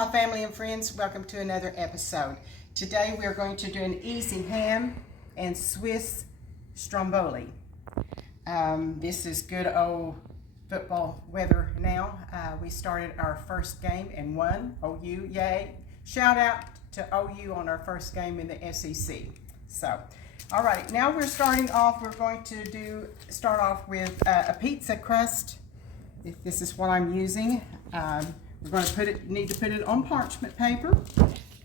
Aloha family and friends, welcome to another episode. Today we are going to do an easy ham and Swiss Stromboli. This is good old football weather now. We started our first game and won. OU, yay. Shout out to OU on our first game in the SEC. So, all right, now we're starting off. We're going to start off with a pizza crust. This is what I'm using. We're going to need to put it on parchment paper.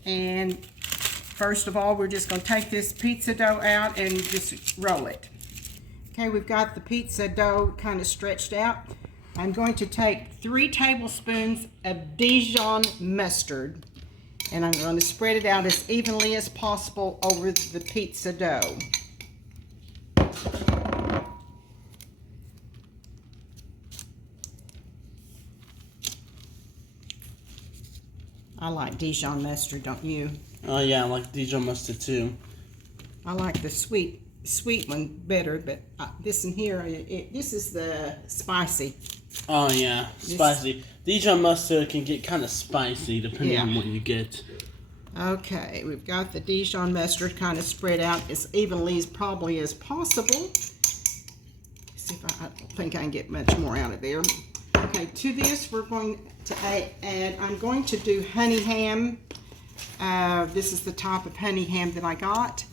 And first of all, we're just going to take this pizza dough out and just roll it. Okay, we've got the pizza dough kind of stretched out. I'm going to take 3 tablespoons of Dijon mustard, and I'm going to spread it out as evenly as possible over the pizza dough. I like Dijon mustard, don't you? Oh yeah, I like Dijon mustard too. I like the sweet one better, but this in here, this is the spicy. Oh yeah, spicy. Dijon mustard can get kind of spicy depending on what you get. Okay, we've got the Dijon mustard kind of spread out as evenly as probably as possible. See if I don't think I can get much more out of there. Okay, to this we're going to add, I'm going to do honey ham. This is the type of honey ham that I got.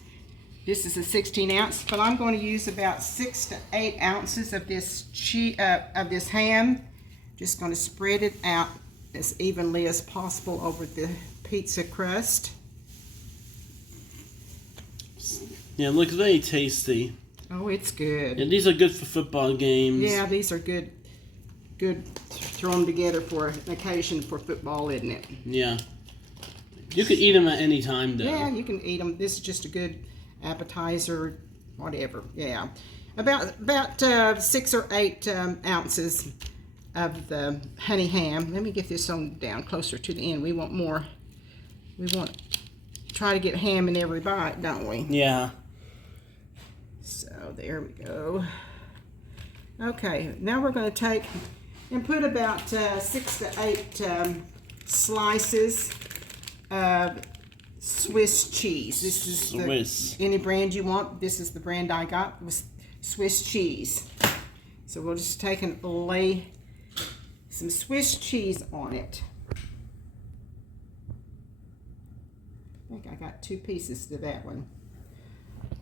This is a 16 ounce, but I'm going to use about 6 to 8 ounces of this ham. Just going to spread it out as evenly as possible over the pizza crust. Yeah, it looks very tasty. Oh, it's good. And these are good for football games. Yeah, these are good thrown together for an occasion for football, isn't it? Yeah. You can eat them at any time, though. Yeah, you can eat them. This is just a good appetizer, whatever. Yeah, about 6 or 8 ounces of the honey ham. Let me get this on down closer to the end. We want more. We want to try to get ham in every bite, don't we? Yeah. So there we go. Okay, now we're going to take and put about 6 to 8 slices of Swiss cheese. This is any brand you want. This is the brand I got, was Swiss cheese. So we'll just take and lay some Swiss cheese on it. I think I got 2 pieces to that one.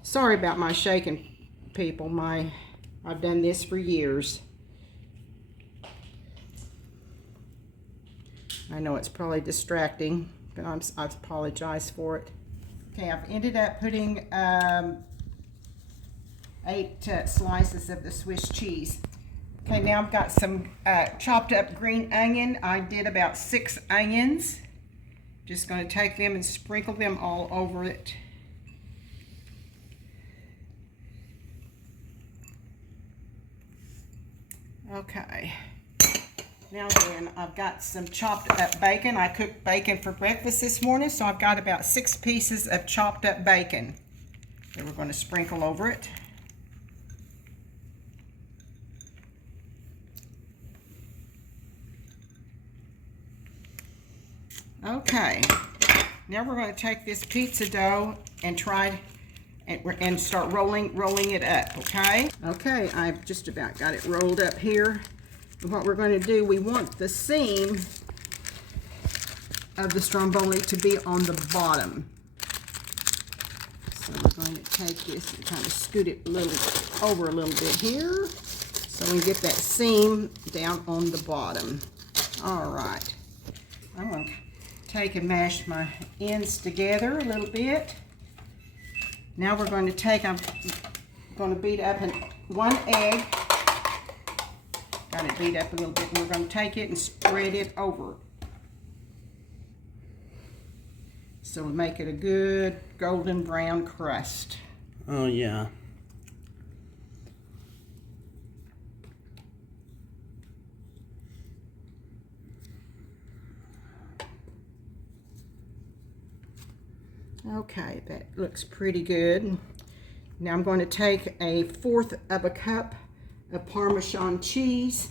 Sorry about my shaking, people. I've done this for years. I know it's probably distracting, but I apologize for it. Okay, I've ended up putting 8 slices of the Swiss cheese. Okay, now I've got some chopped up green onion. I did about 6 onions. Just going to take them and sprinkle them all over it. Okay. Now then, I've got some chopped up bacon. I cooked bacon for breakfast this morning, so I've got about 6 pieces of chopped up bacon that we're going to sprinkle over it. Okay, now we're going to take this pizza dough and try and start rolling it up, okay? Okay, I've just about got it rolled up here. And what we're going to do, we want the seam of the Stromboli to be on the bottom. So we're going to take this and kind of scoot it over a little bit here so we can get that seam down on the bottom. All right. I'm going to take and mash my ends together a little bit. Now we're going to take, I'm going to beat up 1 egg. Got it beat up a little bit, and we're going to take it and spread it over. So we'll make it a good golden brown crust. Oh yeah. Okay, that looks pretty good. Now I'm going to take 1/4 of a cup of Parmesan cheese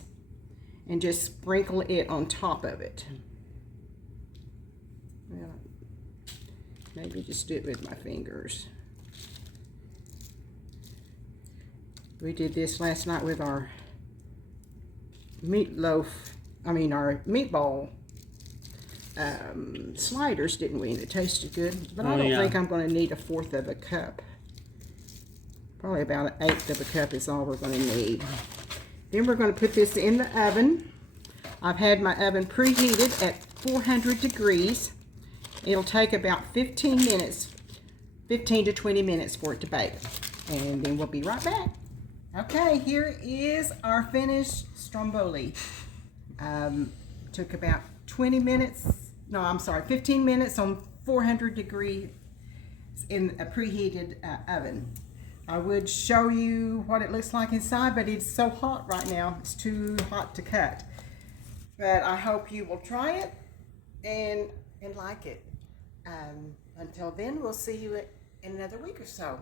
and just sprinkle it on top of it. Well, maybe just do it with my fingers. We did this last night with our our meatball sliders, didn't we? And it tasted good. But I don't think I'm going to need 1/4 of a cup. Probably about 1/8 of a cup is all we're going to need. Then we're going to put this in the oven. I've had my oven preheated at 400 degrees. It'll take about 15 to 20 minutes for it to bake. And then we'll be right back. Okay, here is our finished Stromboli. Took about 15 minutes on 400 degrees in a preheated oven. I would show you what it looks like inside, but it's so hot right now. It's too hot to cut. But I hope you will try it and like it. Until then, we'll see you in another week or so.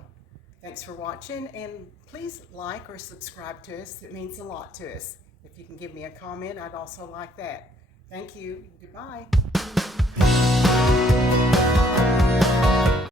Thanks for watching, and please like or subscribe to us. It means a lot to us. If you can give me a comment, I'd also like that. Thank you. Goodbye.